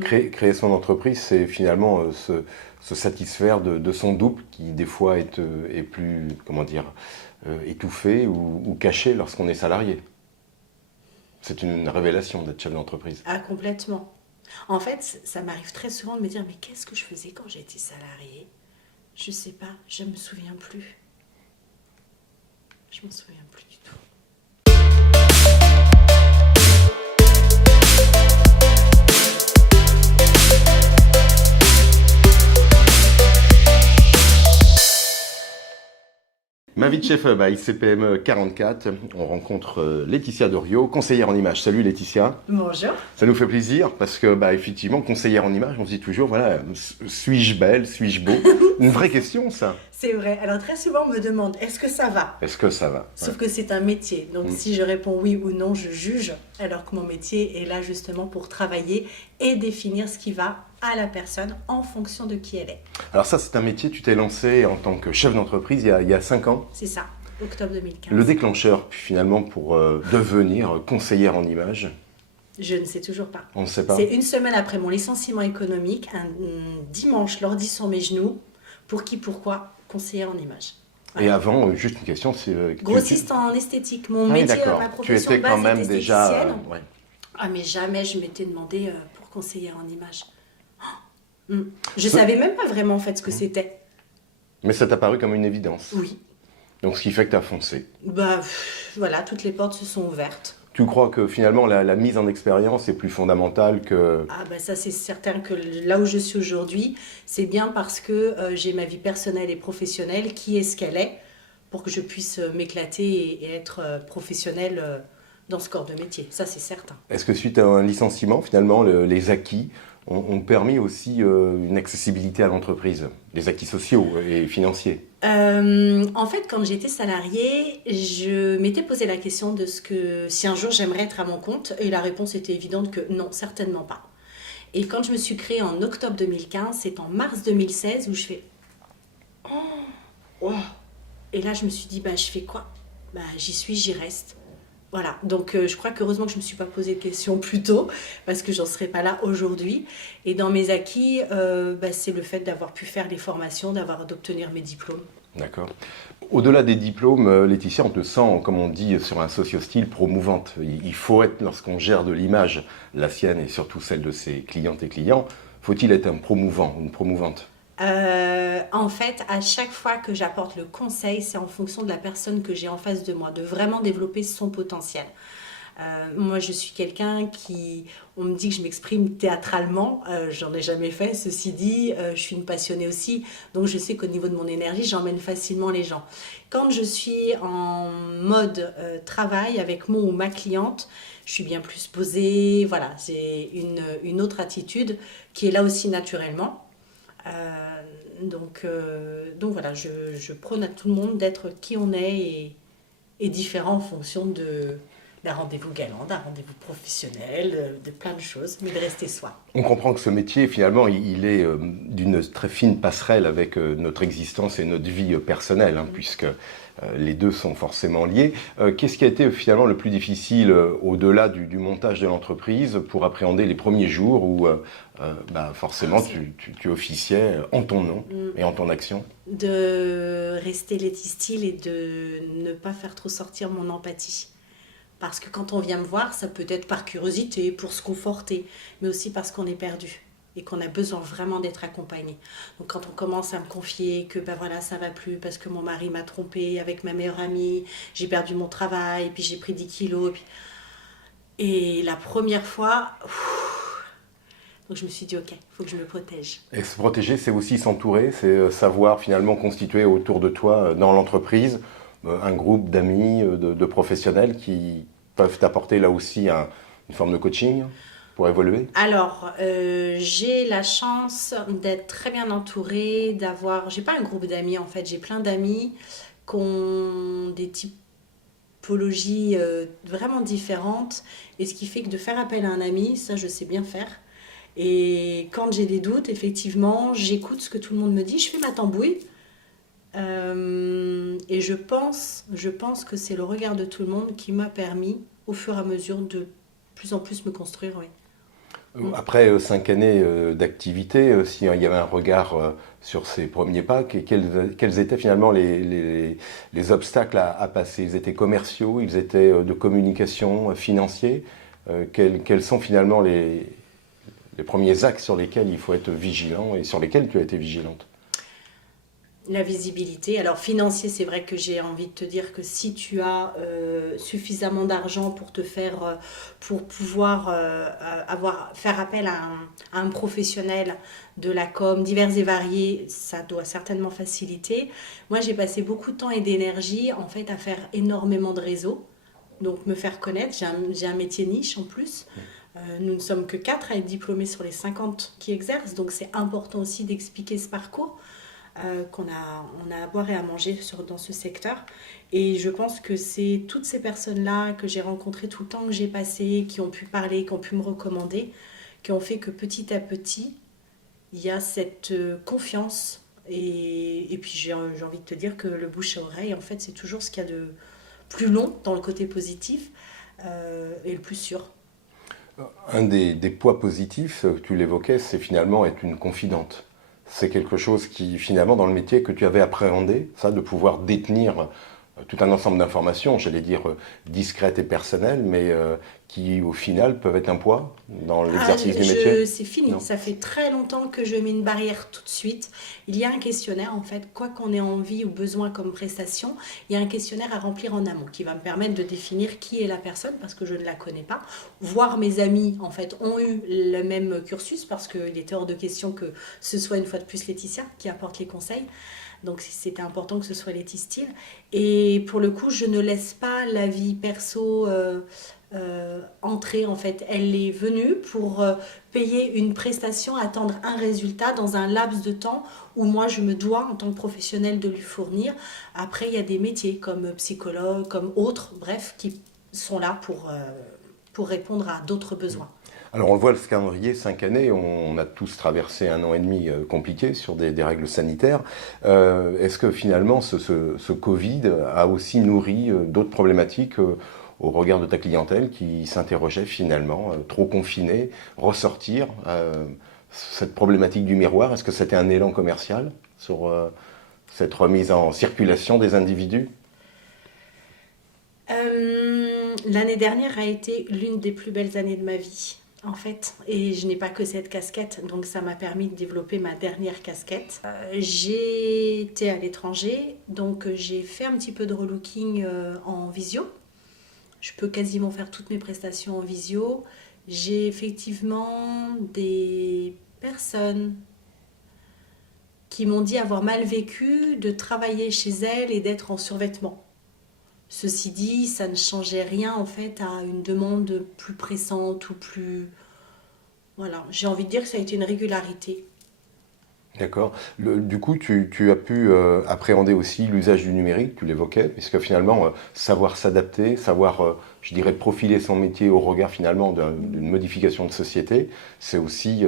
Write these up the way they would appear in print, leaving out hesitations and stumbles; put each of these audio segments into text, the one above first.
Créer son entreprise, c'est finalement se satisfaire de son double qui, des fois, est plus, comment dire, étouffé ou caché lorsqu'on est salarié. C'est une révélation d'être chef d'entreprise. Ah, complètement. En fait, ça m'arrive très souvent de me dire, mais qu'est-ce que je faisais quand j'étais salariée? Je sais pas, je me souviens plus. Je m'en souviens plus du tout. Ma vie de chef ICPME 44, on rencontre Laetitia Doriot, conseillère en image. Salut Laetitia. Bonjour. Ça nous fait plaisir parce que, effectivement, conseillère en image, on se dit toujours, voilà, suis-je belle, suis-je beau? Une vraie question, ça. C'est vrai. Alors très souvent, on me demande, est-ce que ça va? Est-ce que ça va? Sauf que c'est un métier. Donc si je réponds oui ou non, je juge. Alors que mon métier est là justement pour travailler et définir ce qui va à la personne en fonction de qui elle est. Alors ça, c'est un métier, tu t'es lancé en tant que chef d'entreprise il y a 5 ans. C'est ça, octobre 2015. Le déclencheur, puis finalement, pour devenir conseillère en image, Je ne sais toujours pas. on ne sait pas. C'est une semaine après mon licenciement économique, un dimanche, l'ordi sur mes genoux. Pour qui, pourquoi? Conseillère en image. Et avant, juste une question, c'est... Grossiste en esthétique. Mon Ah oui, métier, d'accord. ma Tu profession étais de base quand même est déjà... esthéticienne. ouais. Ah mais jamais je m'étais demandé pour conseillère en image. Je savais même pas vraiment en fait ce que c'était. Mais ça t'a paru comme une évidence. Oui. Donc ce qui fait que tu as foncé. Voilà, toutes les portes se sont ouvertes. Tu crois que finalement la mise en expérience est plus fondamentale que... Ah ça c'est certain que là où je suis aujourd'hui, c'est bien parce que j'ai ma vie personnelle et professionnelle qui est ce qu'elle est pour que je puisse m'éclater et être professionnelle dans ce corps de métier. Ça c'est certain. Est-ce que suite à un licenciement, finalement, les acquis ont permis aussi une accessibilité à l'entreprise? Les acquis sociaux et financiers? En fait, quand j'étais salariée, je m'étais posé la question de si un jour j'aimerais être à mon compte, et la réponse était évidente que non, certainement pas. Et quand je me suis créée en octobre 2015, c'est en mars 2016 où je fais wow. Et là, je me suis dit, je fais quoi? J'y suis, j'y reste. Voilà, donc je crois qu'heureusement que je ne me suis pas posé de questions plus tôt, parce que j'en serais pas là aujourd'hui. Et dans mes acquis, c'est le fait d'avoir pu faire les formations, d'obtenir mes diplômes. D'accord. Au-delà des diplômes, Laetitia, on te sent, comme on dit sur un socio-style, promouvante. Il faut être, lorsqu'on gère de l'image, la sienne et surtout celle de ses clientes et clients, faut-il être un promouvant, une promouvante? En fait, à chaque fois que j'apporte le conseil, c'est en fonction de la personne que j'ai en face de moi, de vraiment développer son potentiel. Moi, je suis quelqu'un on me dit que je m'exprime théâtralement, j'en ai jamais fait, ceci dit, je suis une passionnée aussi, donc je sais qu'au niveau de mon énergie, j'emmène facilement les gens. Quand je suis en mode travail avec mon ou ma cliente, je suis bien plus posée, voilà, j'ai une autre attitude qui est là aussi naturellement. Donc voilà, je prône à tout le monde d'être qui on est et différent en fonction d'un rendez-vous galant, d'un rendez-vous professionnel, de plein de choses, mais de rester soi. On comprend que ce métier, finalement, il est d'une très fine passerelle avec notre existence et notre vie personnelle, puisque les deux sont forcément liés. Qu'est-ce qui a été finalement le plus difficile au-delà du montage de l'entreprise pour appréhender les premiers jours où forcément tu officiais en ton nom et en ton action? De rester Laetitia et de ne pas faire trop sortir mon empathie. Parce que quand on vient me voir, ça peut être par curiosité, pour se conforter, mais aussi parce qu'on est perdu et qu'on a besoin vraiment d'être accompagné. Donc quand on commence à me confier que ça va plus parce que mon mari m'a trompée avec ma meilleure amie, j'ai perdu mon travail, puis j'ai pris 10 kilos. Et la première fois, donc je me suis dit ok, il faut que je me protège. Et se protéger, c'est aussi s'entourer, c'est savoir finalement constituer autour de toi, dans l'entreprise, un groupe d'amis, de professionnels qui peuvent t'apporter là aussi une forme de coaching pour évoluer? Alors, j'ai la chance d'être très bien entourée, j'ai pas un groupe d'amis en fait, j'ai plein d'amis qui ont des typologies vraiment différentes. Et ce qui fait que de faire appel à un ami, ça je sais bien faire. Et quand j'ai des doutes, effectivement, j'écoute ce que tout le monde me dit, je fais ma tambouille. Et je pense que c'est le regard de tout le monde qui m'a permis, au fur et à mesure, de plus en plus me construire, oui. Après 5 années d'activité, s'il y avait un regard sur ces premiers pas, quels étaient finalement les obstacles à passer? Ils étaient commerciaux, ils étaient de communication, financiers. Quels sont finalement les premiers axes sur lesquels il faut être vigilant et sur lesquels tu as été vigilante? La visibilité. Alors financier, c'est vrai que j'ai envie de te dire que si tu as suffisamment d'argent pour te faire, pour pouvoir faire appel à un professionnel de la com divers et variés, ça doit certainement faciliter. Moi, j'ai passé beaucoup de temps et d'énergie en fait à faire énormément de réseaux, donc me faire connaître. J'ai un métier niche en plus. Nous ne sommes que 4 à être diplômés sur les 50 qui exercent, donc c'est important aussi d'expliquer ce parcours. On a à boire et à manger dans ce secteur. Et je pense que c'est toutes ces personnes-là que j'ai rencontrées, tout le temps que j'ai passé, qui ont pu parler, qui ont pu me recommander, qui ont fait que petit à petit, il y a cette confiance. Et puis j'ai envie de te dire que le bouche à oreille, en fait, c'est toujours ce qu'il y a de plus long dans le côté positif et le plus sûr. Un des poids positifs, tu l'évoquais, c'est finalement être une confidente. C'est quelque chose qui, finalement, dans le métier que tu avais appréhendé, ça, de pouvoir détenir tout un ensemble d'informations, j'allais dire discrètes et personnelles, mais qui, au final, peuvent être un poids dans l'exercice du métier? C'est fini, Non. ça fait très longtemps que je mets une barrière tout de suite. Il y a un questionnaire, en fait, quoi qu'on ait envie ou besoin comme prestation, il y a un questionnaire à remplir en amont qui va me permettre de définir qui est la personne parce que je ne la connais pas. Voir mes amis, en fait, ont eu le même cursus parce qu'il était hors de question que ce soit une fois de plus Laetitia qui apporte les conseils. Donc c'était important que ce soit Laetitia Steele. Et pour le coup, je ne laisse pas la vie perso entrer en fait. Elle est venue pour payer une prestation, attendre un résultat dans un laps de temps où moi je me dois en tant que professionnelle de lui fournir. Après, il y a des métiers comme psychologue, comme autres, bref, qui sont là pour répondre à d'autres besoins. Alors on le voit, le calendrier, 5 années, on a tous traversé 1 an et demi compliqué sur des règles sanitaires. Est-ce que finalement ce Covid a aussi nourri d'autres problématiques au regard de ta clientèle qui s'interrogeait finalement, trop confinée, ressortir cette problématique du miroir? Est-ce que c'était un élan commercial sur cette remise en circulation des individus? L'année dernière a été l'une des plus belles années de ma vie, en fait. Et je n'ai pas que cette casquette, donc ça m'a permis de développer ma dernière casquette. J'ai été à l'étranger, donc j'ai fait un petit peu de relooking en visio. Je peux quasiment faire toutes mes prestations en visio. J'ai effectivement des personnes qui m'ont dit avoir mal vécu de travailler chez elles et d'être en survêtement. Ceci dit, ça ne changeait rien en fait à une demande plus pressante ou plus... Voilà, j'ai envie de dire que ça a été une régularité. D'accord. Du coup, tu as pu appréhender aussi l'usage du numérique, tu l'évoquais, puisque finalement, savoir s'adapter, savoir, je dirais, profiler son métier au regard finalement d'une modification de société, c'est aussi,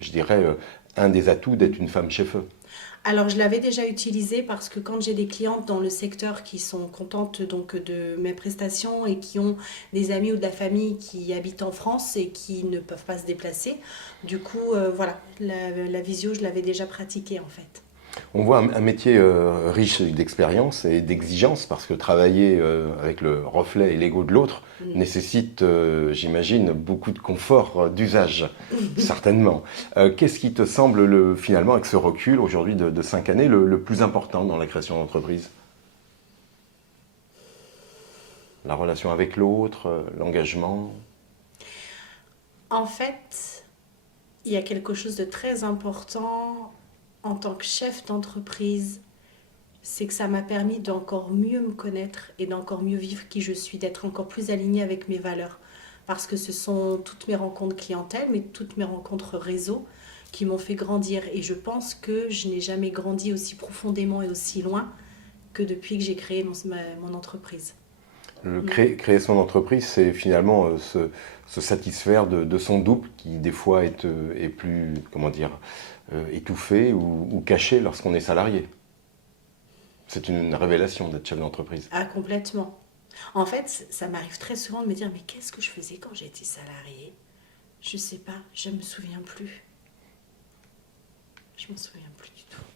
je dirais, un des atouts d'être une femme chef. Alors, je l'avais déjà utilisé parce que quand j'ai des clientes dans le secteur qui sont contentes donc de mes prestations et qui ont des amis ou de la famille qui habitent en France et qui ne peuvent pas se déplacer, du coup, voilà, la visio, je l'avais déjà pratiquée en fait. On voit un métier riche d'expérience et d'exigence, parce que travailler avec le reflet et l'ego de l'autre nécessite, j'imagine, beaucoup de confort d'usage, certainement. Qu'est-ce qui te semble, finalement, avec ce recul aujourd'hui de 5 années, le plus important dans la création d'entreprise? La relation avec l'autre, l'engagement? En fait, il y a quelque chose de très important en tant que chef d'entreprise, c'est que ça m'a permis d'encore mieux me connaître et d'encore mieux vivre qui je suis, d'être encore plus alignée avec mes valeurs. Parce que ce sont toutes mes rencontres clientèle, mais toutes mes rencontres réseau qui m'ont fait grandir. Et je pense que je n'ai jamais grandi aussi profondément et aussi loin que depuis que j'ai créé mon entreprise. Créer son entreprise, c'est finalement se satisfaire de son double qui, des fois, est plus, comment dire, étouffé ou caché lorsqu'on est salarié. C'est une révélation d'être chef d'entreprise. Ah, complètement. En fait, ça m'arrive très souvent de me dire, mais qu'est-ce que je faisais quand j'étais salariée? Je sais pas, je me souviens plus. Je m'en souviens plus du tout.